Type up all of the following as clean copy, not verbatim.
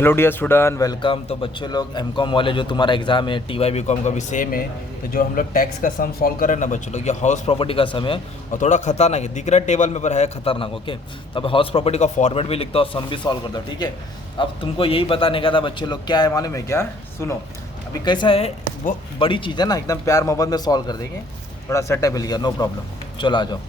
Hello dear student, welcome. तो बच्चे लोग एमकॉम वाले जो तुम्हारा एग्ज़ाम है टीवाई बीकॉम का भी सेम है। तो जो हम लोग टैक्स का सम सॉल्व कर रहे हैं ना बच्चों लोग, ये हाउस प्रॉपर्टी का सम है और थोड़ा खतरनाक है, दिख रहा है टेबल में पर है खतरनाक। ओके, तो अब हाउस प्रॉपर्टी का फॉर्मेट भी लिखता हो, सम भी सॉल्व करता हो। ठीक है, अब तुमको यही बताने का था बच्चे लोग, क्या है मालूम है क्या? सुनो, अभी कैसा है, वो बड़ी चीज़ है ना, एकदम प्यार मोहब्बत में सॉल्व कर देंगे, थोड़ा सेटअप लिया, नो प्रॉब्लम। चलो आ जाओ।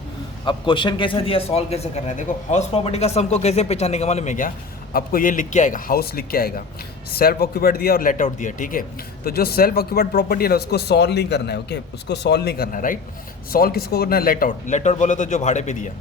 अब क्वेश्चन कैसे दिया, सॉल्व कैसे करना है। देखो, हाउस प्रॉपर्टी का सम को कैसे पहचानने का मालूम है क्या? आपको ये लिख के आएगा, हाउस लिख के आएगा, सेल्फ ऑक्यूपाइड दिया और लेट आउट दिया। ठीक है, तो जो सेल्फ ऑक्यूपाइड प्रॉपर्टी है ना, उसको सॉल्व नहीं करना है। ओके, उसको सॉल्व नहीं करना है, राइट। सॉल्व किसको करना है? Let out. लेट आउट बोले तो जो भाड़े पे दिया,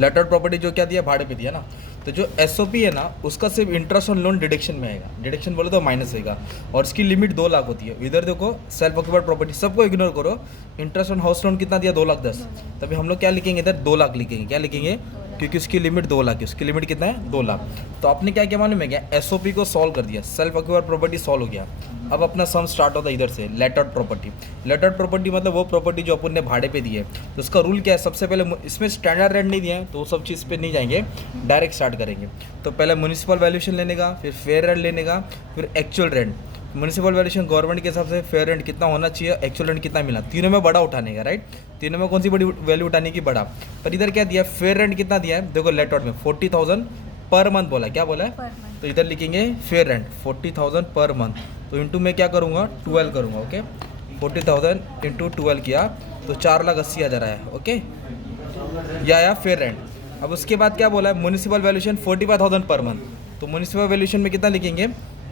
लेट आउट प्रॉपर्टी जो क्या दिया, भाड़े पे दिया ना। तो जो एसओपी है ना, उसका सिर्फ इंटरेस्ट ऑन लोन डिडक्शन में आएगा। डिडक्शन बोले तो माइनस आएगा, और इसकी लिमिट 2 लाख होती है। इधर देखो, सेल्फ ऑक्यूपाइड प्रॉपर्टी सबको इग्नोर करो, इंटरेस्ट ऑन हाउस लोन कितना दिया, 2,10,000। तभी हम लोग क्या लिखेंगे इधर, 2 लाख लिखेंगे। क्या लिखेंगे? क्योंकि उसकी लिमिट 2 लाख है। उसकी लिमिट कितना है? 2 लाख। तो आपने क्या क्या मालूम है क्या? एसओपी को सॉल्व कर दिया, सेल्फ ऑक्यूपाइड प्रॉपर्टी सॉल्व हो गया। अब अपना सम स्टार्ट होता है इधर से, let out property. Let out property मतलब वो प्रॉपर्टी जो अपन ने भाड़े पे दी है। तो उसका रूल क्या है? सबसे पहले इसमें स्टैंडर्ड रेंट नहीं दिया है, तो वो सब चीज़ पे नहीं जाएंगे, डायरेक्ट स्टार्ट करेंगे। तो पहले म्यूनिसिपल वैल्यूएशन लेने का, फिर फेयर रेंट लेने का, फिर actual rent. Municipal valuation government के हिसाब से फेयर रेंट कितना होना चाहिए, एक्चुअल रेंट कितना मिला, तीनों में बड़ा उठाने का, राइट। तीनों में कौन सी बड़ी वैल्यू उठाने की? बड़ा। पर इधर क्या दिया, फेयर रेंट कितना दिया है? देखो, लेट आउट में 40,000 पर मंथ बोला। क्या बोला है? तो इधर लिखेंगे फेयर रेंट 40,000 पर मंथ। तो इंटू में क्या करूँगा, 12 करूँगा। ओके, 40,000 इंटू 12 किया तो 4,80,000 आया। ओके, या फेयर रेंट। अब उसके बाद क्या बोला है, म्यूनिसिपल वैल्यूएशन 45,000 पर मंथ। तो म्यूनिसिपल वैल्यूएशन में कितना लिखेंगे?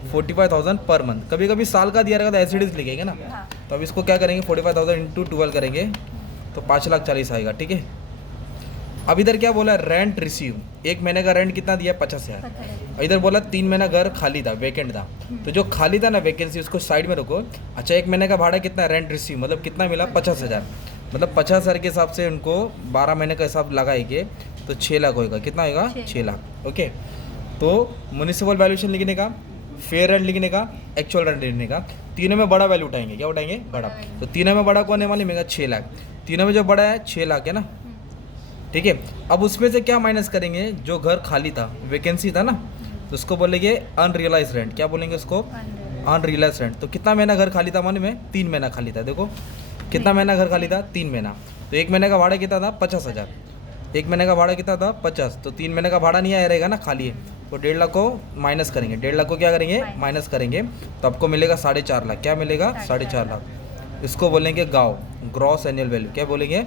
45,000 पर मंथ। कभी कभी साल का दिया रहेगा तो एसिडीज लिखेंगे ना। हाँ। तो अब इसको क्या करेंगे, 45,000 इंटू 12 करेंगे तो 5,40,000 आएगा। ठीक है, अब इधर क्या बोला, रेंट रिसीव, एक महीने का रेंट कितना दिया, 50,000। इधर बोला 3 महीना घर खाली था, वेकेंट था। तो जो खाली था ना, वैकेंसी, उसको साइड में रखो। अच्छा, एक महीने का भाड़ा कितना, रेंट रिसीव मतलब कितना मिला, 50,000। मतलब 50,000 के हिसाब से उनको 12 महीने का हिसाब लगाएंगे तो 6 लाख होएगा। कितना होएगा? 6 लाख। ओके, तो म्यूनिसिपल वैल्यूएशन लिखने का, फेयर रेंट लिखने का, एक्चुअल रेंट लिखने का, तीनों में बड़ा वैल्यू उठाएंगे। क्या उठाएंगे? बड़ा। तो तीनों में बड़ा कौन है मालूम है? 6 लाख। तीनों में जो बड़ा है 6 लाख है ना। ठीक है, अब उसमें से क्या माइनस करेंगे, जो घर खाली था, वैकेंसी था ना, तो उसको बोलेंगे अनरियलाइज रेंट। क्या बोलेंगे उसको? Unrealise rent. तो कितना महीना घर खाली था मालूम है? 3 महीना खाली था। देखो, कितना महीना घर खाली था? 3 महीना। तो एक महीने का भाड़ा कितना था? 50,000। एक महीने का भाड़ा कितना था? 50। तो 3 महीने का भाड़ा नहीं आया रहेगा ना, खाली है। तो 1.5 लाख को माइनस करेंगे, 1.5 लाख को क्या करेंगे, माइनस करेंगे। तो आपको मिलेगा 4.5 लाख। क्या मिलेगा? 4.5 लाख। इसको बोलेंगे गाँव, ग्रॉस एनुअल वैल्यू। क्या बोलेंगे?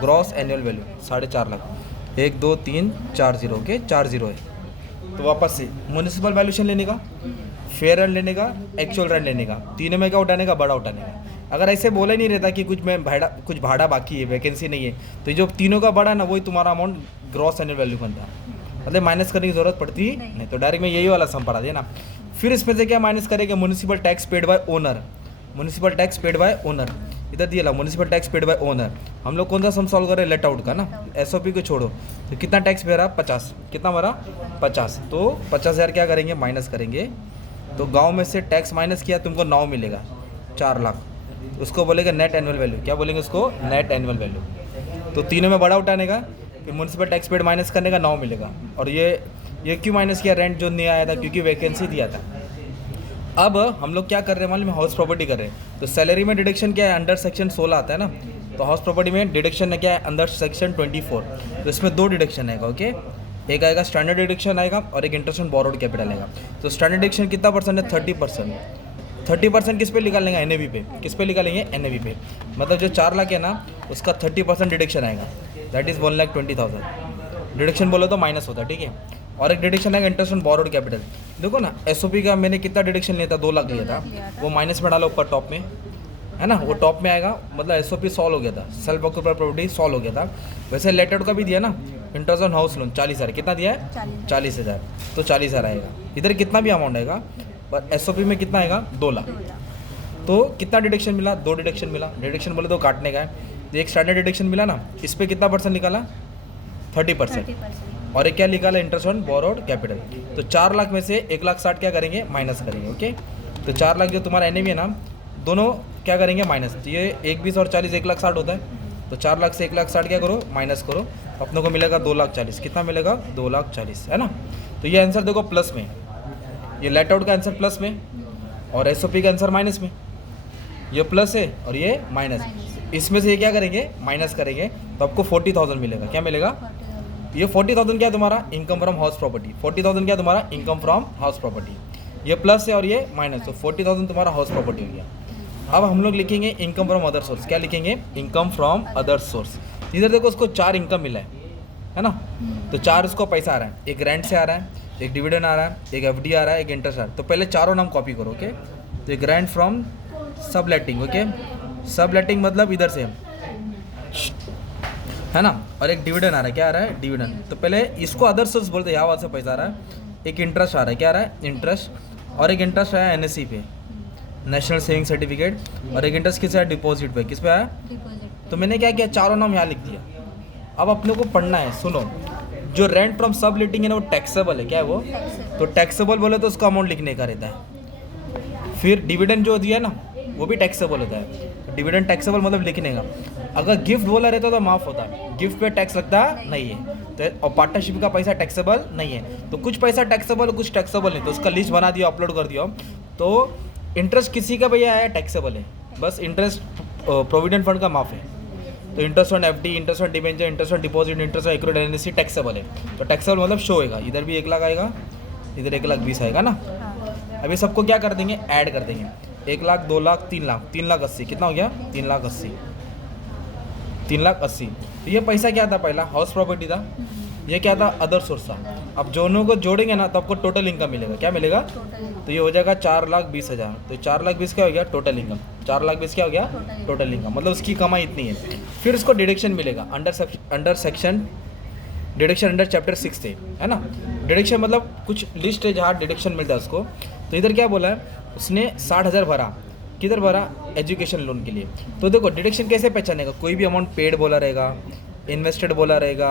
Gross annual value 4.5 lakh. 1 2 3 4 0। Okay, 4 0 है। तो वापस से म्यूनिसिपल वैल्यूशन लेने का, फेयर रेंट लेने का, एक्चुअल रेंट लेने का, तीनों में क्या उठाने का? बड़ा उठाने का। अगर ऐसे बोला ही नहीं रहता कि कुछ भाड़ा बाकी है, वैकेंसी नहीं है, तो जो तीनों का बड़ा है ना, वही तुम्हारा अमाउंट ग्रॉस एनुअल वैल्यू बनता। मतलब माइनस करने की जरूरत पड़ती नहीं। तो डायरेक्ट में यही वाला सम पढ़ा दिया ना। फिर इसमें से क्या माइनस करेंगे, municipal tax paid by owner. Municipal tax paid by owner इधर दिया, municipal tax paid by owner. हम लोग कौन सा सम सॉल्व कर रहे हैं? लेट आउट का ना। एसओपी को छोड़ो, तो कितना टैक्स पे रहा? 50। कितना भरा? 50। तो 50,000 क्या करेंगे, माइनस करेंगे। तो गांव में से टैक्स माइनस किया, तुमको 9 मिलेगा, 4 लाख। उसको बोलेगा नेट एनुअल वैल्यू। क्या बोलेंगे उसको? Net annual value. तो तीनों में बड़ा उठाने का, फिर म्यूनिसिपल टैक्स पेड माइनस करने का, 9 मिलेगा। और ये क्यों माइनस किया? रेंट जो नहीं आया था, क्योंकि वैकेंसी दिया था। अब हम लोग क्या कर रहे हैं मालूम है? हाउस प्रॉपर्टी कर रहे हैं। तो सैलरी में डिडक्शन क्या है? अंडर सेक्शन 16 आता है ना। तो हाउस प्रॉपर्टी में डिडक्शन है क्या है? Under section 24। तो इसमें 2 डिडक्शन आएगा। ओके, एक आएगा स्टैंडर्ड डिडक्शन आएगा और एक इंटरेस्ट ऑन बोरोड कैपिटल आएगा। तो स्टैंडर्ड डिडक्शन कितना परसेंट है? 30%। 30% किस पे निकालेंगे? एनएवी पे। किस पे निकालेंगे? एनएवी पे। मतलब जो 4 लाख है ना, उसका 30% डिडक्शन आएगा, दैट इज़ 1,20,000। डिडक्शन बोलो तो माइनस होता है। ठीक है, और एक डिडक्शन आएगा इंटरेस्ट ऑन बोरोड कैपिटल। देखो ना, एसओपी का मैंने कितना डिडक्शन लिया था? 2 लाख लिया था। वो माइनस में डालो ऊपर टॉप में, है ना, वो टॉप में आएगा। मतलब एसओपी सॉल्व हो गया था, सेल्फ ऑक्यूपाइड प्रॉपर्टी सॉल्व हो गया था। वैसे लेट आउट का भी दिया ना, इंटरेस्ट ऑन हाउस लोन 40,000। कितना दिया है? 40,000। तो 40,000 आएगा। इधर कितना भी अमाउंट आएगा, पर एसओपी में कितना आएगा? 2 लाख। तो कितना डिडक्शन मिला? 2 डिडक्शन मिला। डिडक्शन बोले तो काटने का है। तो एक स्टैंडर्ड डिडक्शन मिला ना, इस पर कितना परसेंट निकाला? 30%। और एक क्या निकाला? Interest on borrowed capital. तो 4 लाख में से 1,60,000 क्या करेंगे? माइनस करेंगे। ओके, तो 4 लाख जो तुम्हारा एनएवी है ना, दोनों क्या करेंगे? माइनस। तो ये 1,20 और 40 1,60,000 होता है। तो 4 लाख से 1,60,000 क्या करो? माइनस करो। अपने को मिलेगा 2,40,000। कितना मिलेगा? 2,40,000, है ना। तो ये आंसर देखो प्लस में, ये लेट आउट का आंसर प्लस में और एसओपी का आंसर माइनस में। ये प्लस है और ये माइनस। इसमें से ये क्या करेंगे, माइनस करेंगे, तो आपको 40,000 मिलेगा। क्या मिलेगा? ये 40,000 क्या है तुम्हारा? Income from house property. 40,000 क्या है तुम्हारा? Income from house property. ये प्लस है और ये माइनस, तो 40,000 तुम्हारा हाउस प्रॉपर्टी हो गया। अब हम लोग लिखेंगे इनकम फ्रॉम अदर सोर्स। क्या लिखेंगे? Income from other source. इधर देखो उसको 4 इनकम मिला है ना, तो 4 उसको पैसा आ रहा है। एक रेंट से आ रहा है, एक डिविडेंड आ रहा है, एक एफडी आ रहा है, एक इंटरेस्ट आ रहा है। तो पहले चारों नाम कॉपी करो। ओके, तो एक रेंट फ्रॉम सब लेटिंग। ओके, सब लेटिंग मतलब इधर से है ना, और एक डिविडेंड आ रहा है। क्या आ रहा है? डिविडेंड। तो पहले इसको अदर सोर्स बोलते हैं, यहाँ वहाँ से पैसा आ रहा है। एक इंटरेस्ट आ रहा है। क्या आ रहा है? इंटरेस्ट। और एक इंटरेस्ट आया एनएससी पे, नेशनल सेविंग सर्टिफिकेट। और एक इंटरेस्ट किस आया? डिपॉजिट पे। किस पे आया? तो मैंने क्या किया, चारों नाम यहाँ लिख दिया। अब अपने को पढ़ना है, सुनो। जो रेंट फ्रॉम सब लेटिंग है ना, वो टैक्सेबल है। क्या है वो? तो टैक्सेबल बोले तो उसका अमाउंट लिखने का रहता है। फिर डिविडेंड जो दिया ना, वो भी टैक्सेबल होता है। डिविडेंड टैक्सेबल मतलब लिखने का। अगर गिफ्ट बोला रहता तो माफ़ होता है, गिफ्ट पे टैक्स लगता नहीं है। तो और पार्टनरशिप का पैसा टैक्सेबल नहीं है। तो कुछ पैसा टैक्सेबल, कुछ टैक्सेबल नहीं। तो उसका लिस्ट बना दिया, अपलोड कर दिया। तो इंटरेस्ट किसी का भैया है? टैक्सेबल है। बस इंटरेस्ट प्रोविडेंट फंड का माफ़ है। तो interest on FD, interest on debenture, interest on deposit, interest on accrued NSC taxable है। तो टैक्सेबल मतलब शो होएगा। इधर भी 1 लाख आएगा, इधर 1,20,000 आएगा ना। अभी सबको क्या कर देंगे? ऐड कर देंगे। 1 लाख, 2 लाख, 3 लाख, 3,80,000 कितना हो गया? 3,80,000। 3,80,000। तो ये पैसा क्या था? पहला हाउस प्रॉपर्टी था, ये क्या था? अदर सोर्स था। अब दोनों को जोड़ेंगे ना तो आपको टोटल इनकम मिलेगा। क्या मिलेगा? तो ये हो जाएगा 4,20,000। तो 4,20,000 क्या हो गया? Total income. 4,20,000 क्या हो गया? Total income. मतलब उसकी कमाई इतनी है। फिर उसको डिडक्शन मिलेगा under section, deduction under chapter 6 है ना। डिडक्शन मतलब कुछ लिस्ट है जहाँ डिडक्शन मिलता है उसको। तो इधर क्या बोला है उसने? 60,000 भरा। किधर भरा? एजुकेशन लोन के लिए। तो देखो डिडक्शन कैसे पहचानेगा? कोई भी अमाउंट पेड बोला रहेगा, इन्वेस्टेड बोला रहेगा,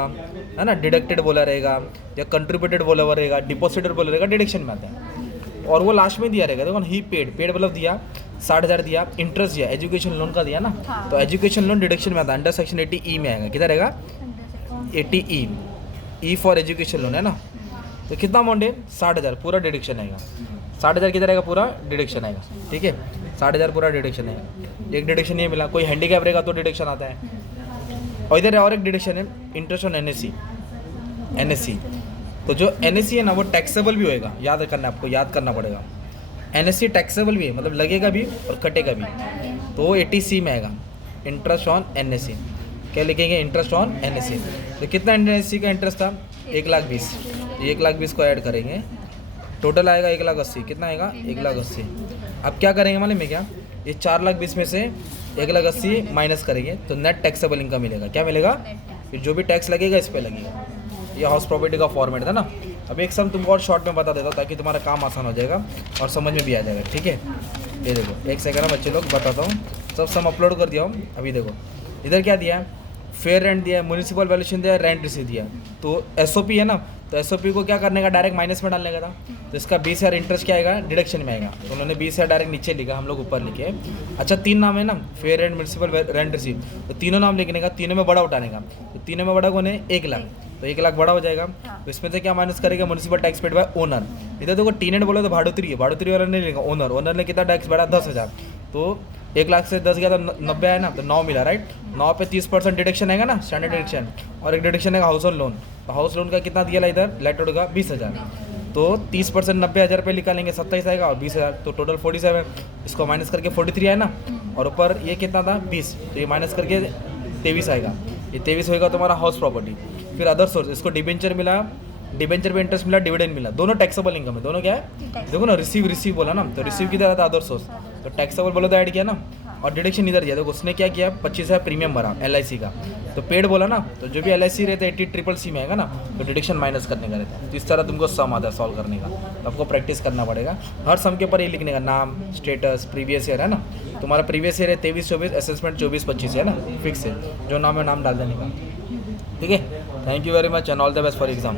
है ना, डिडक्टेड बोला रहेगा, या कंट्रीब्यूटेड बोला रहेगा, डिपॉजिटेड बोला रहेगा, डिडक्शन में आता है। और वो लास्ट में दिया रहेगा। देखो ही पेड, पेड मतलब दिया 60,000 दिया, इंटरेस्ट दिया, एजुकेशन लोन का दिया ना। तो एजुकेशन लोन डिडक्शन में आता है, अंडर सेक्शन 80E में आएगा। किधर रहेगा? 80E, E for education loan है ना। तो कितना अमाउंट है? 60,000 पूरा डिडक्शन आएगा। 60,000 किधर आएगा? पूरा डिडक्शन आएगा। ठीक है, 60,000 पूरा डिडक्शन आएगा। एक डिडक्शन ये मिला, कोई हैंडीकैप रहेगा तो डिडक्शन आता है। और इधर और एक डिडक्शन है इंटरेस्ट ऑन एनएससी। तो जो एनएससी है ना वो टैक्सेबल भी होएगा। याद करना, आपको याद करना पड़ेगा। एनएससी टैक्सेबल भी है, मतलब लगेगा भी और कटेगा भी। तो 80C में आएगा इंटरेस्ट ऑन एनएससी। क्या लिखेंगे? Interest on NSC. तो कितना एनएससी का इंटरेस्ट था? 1,20,000। 1,20,000 को ऐड करेंगे, टोटल आएगा 1,80,000। कितना आएगा? 1,80,000। अब क्या करेंगे मालूम है क्या? ये 4,20,000 में से 1,80,000 माइनस करेंगे तो नेट टैक्सेबल इनकम मिलेगा। क्या मिलेगा? फिर जो भी टैक्स लगेगा इस पर लगेगा। ये हाउस प्रॉपर्टी का फॉर्मेट था ना। अब एक सम तुमको और शॉर्ट में बता देता हूँ ताकि तुम्हारा काम आसान हो जाएगा और समझ में भी आ जाएगा। ठीक है, ये देखो, एक सेकंड बच्चे लोग बताता हूँ। सब सम अपलोड कर दिया हूँ। अभी देखो इधर क्या दिया है? फेयर रेंट दिया है, म्यूनिसिपल वैल्यूएशन दिया है, रेंट रिसीव दिया। तो एसओपी है ना, तो एसओपी को क्या करने का? डायरेक्ट माइनस में डालने का था। तो इसका 20,000 इंटरेस्ट क्या आएगा? डिडक्शन में आएगा। तो उन्होंने 20,000 डायरेक्ट नीचे लिखा, हम लोग ऊपर लिखे। अच्छा 3 नाम है ना, fair rent, municipal, rent receive. तो तीनों नाम लिखने का, तीनों में बड़ा उठाने का। तो तीनों में बड़ा कौन है? 1,00,000। तो 1,00,000 बड़ा हो जाएगा। तो इसमें से क्या माइनस करेगा? Municipal tax paid by owner. इधर देखो टीनेट बोलो तो भाड़ोत्री है, भाड़ोत्री वाला नहीं लेगा, ओनर ने कितना टैक्स बढ़ा? 10,000। तो 1,00,000 से 10 गया तो 90 है ना, तो 9 मिला, राइट। 9 पे 30% डिडक्शन आएगा ना, स्टैंडर्ड डिडक्शन। और एक डिडक्शन आएगा हाउस लोन। तो हाउस लोन का कितना दिया इधर? लेट का 20,000। तो 30% 90,000 पे निकालेंगे, 27 आएगा और 20,000, तो टोटल 47। इसको माइनस करके 43 आया ना, और ऊपर ये कितना था? 20। तो ये माइनस करके 23 आएगा। ये 23 होएगा तुम्हारा हाउस प्रॉपर्टी। फिर अदर सोर्स, इसको डिबेंचर मिला, डिबेंचर पे इंटरेस्ट मिला, डिविडेंड मिला, दोनों टैक्सेबल इनकम है। दोनों क्या है? देखो ना, रिसीव बोला ना, तो रिसीव किधर आता? Other source. तो टैक्सेबल बोला तो ऐड किया ना, और डिडक्शन इधर दिया। देखो उसने क्या किया? 25,000 प्रीमियम भरा LIC का। तो पेड बोला ना, तो जो भी LIC रहता है 80CCC में आएगा ना, तो डिडक्शन माइनस करने का रहता है। तो इस तरह तुमको सम आता है सॉल्व करने का। तो आपको प्रैक्टिस करना पड़ेगा। हर सम के ऊपर ये लिखने का, नाम, स्टेटस, प्रीवियस ईयर है ना। तुम्हारा प्रीवियस ईयर है 23-24, असेसमेंट 24-25 है ना, फिक्स है। जो नाम है नाम डाल देने का। ठीक है, thank you very much and all the best for exam.